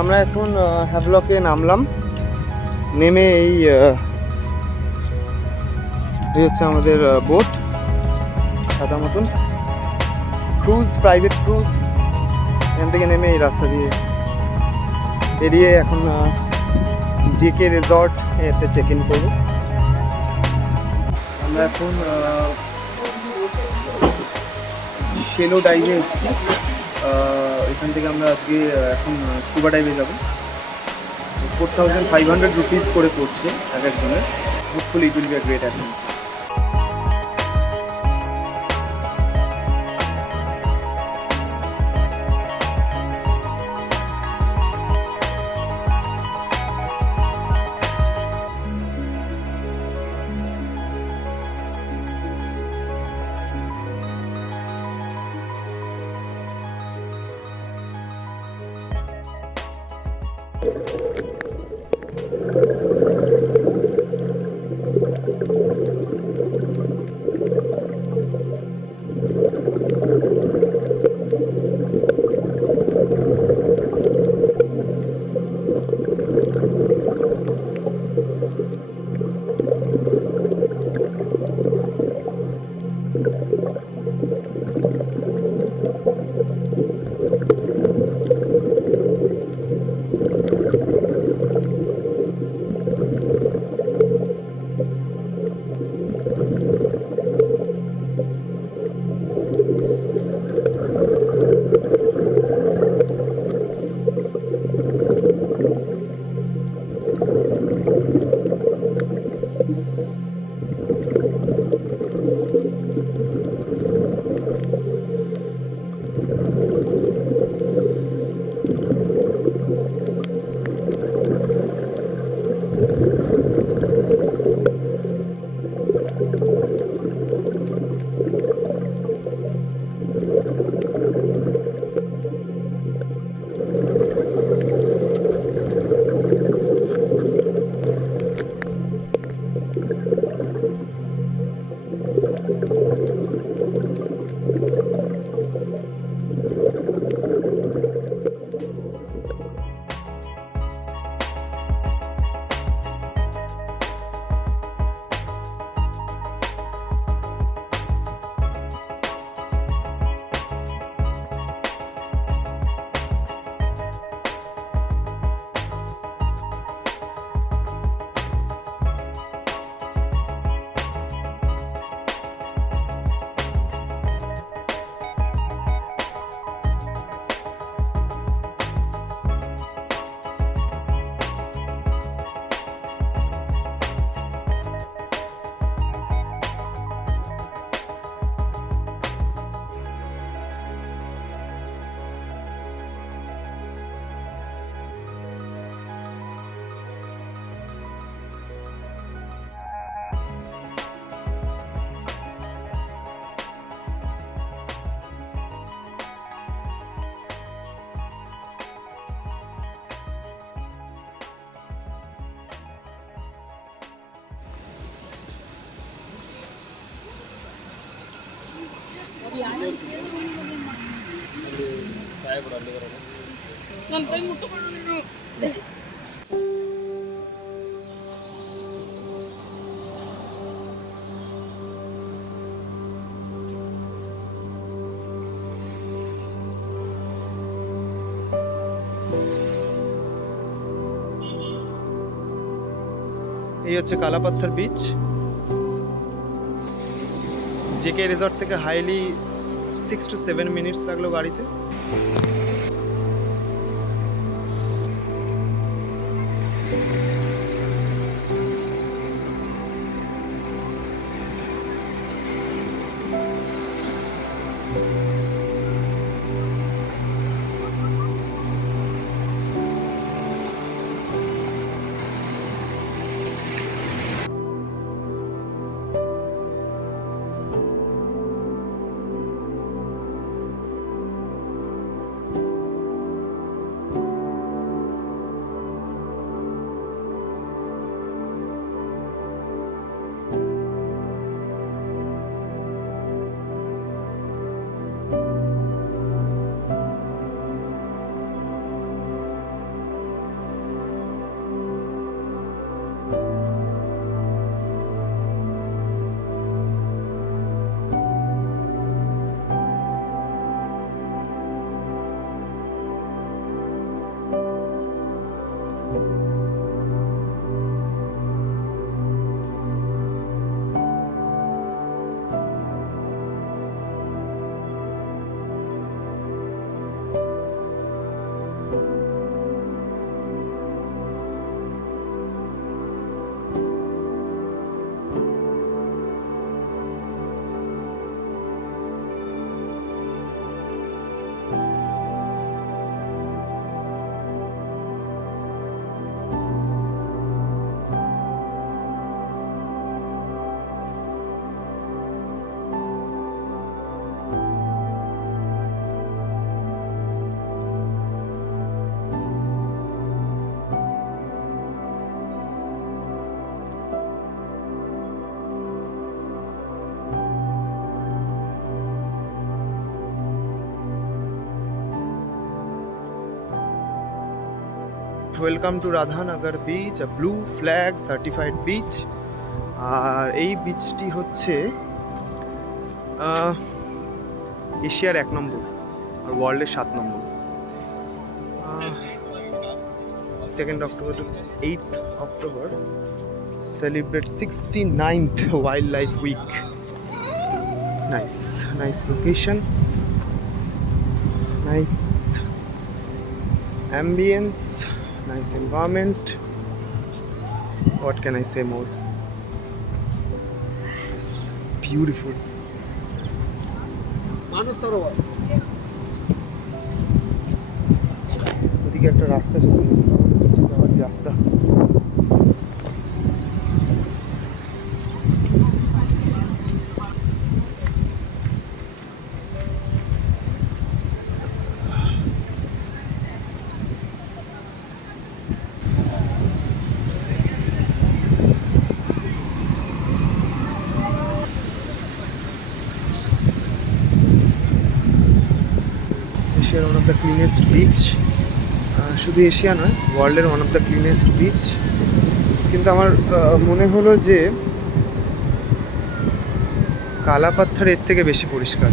আমরা এখন হ্যাভলকে নামলাম। নেমে এই হচ্ছে আমাদের বোট, সাদা মতন ক্রুজ, প্রাইভেট ক্রুজ। এখান থেকে নেমে এই রাস্তা দিয়ে বেরিয়ে এখন জেকে রিসর্ট এতে চেক ইন করবো। আমরা এখন শেলো ডাইভে এসেছি। এখান থেকে আমরা আজকে এখন স্কুবা ডাইভে যাবো। 4500 রুপিস করে পড়ছে এক একজনের। Hopefully it will be a great adventure. এই হচ্ছে কালাপাথর বিচ। জেকে রিসর্ট থেকে হাইলি 6 to 7 মিনিটস লাগলো গাড়িতে। Welcome to Radhanagar beach, a blue flag certified beach. আর এই বিচটি হচ্ছে এশিয়ার 1 নম্বর আর ওয়ার্ল্ডের 7 নম্বর। 2nd October to 8th October celebrate 69th Wildlife Week. Nice location, nice ambience, nice environment. What can I say more? It's beautiful. ওদিকে একটা রাস্তা চলে যাওয়ার রাস্তা। এশিয়ার one of the cleanest beach, শুধু এশিয়া নয় ওয়ার্ল্ডের one of the cleanest beach. কিন্তু আমার মনে হলো যে কালা পাথর এর থেকে বেশি পরিষ্কার।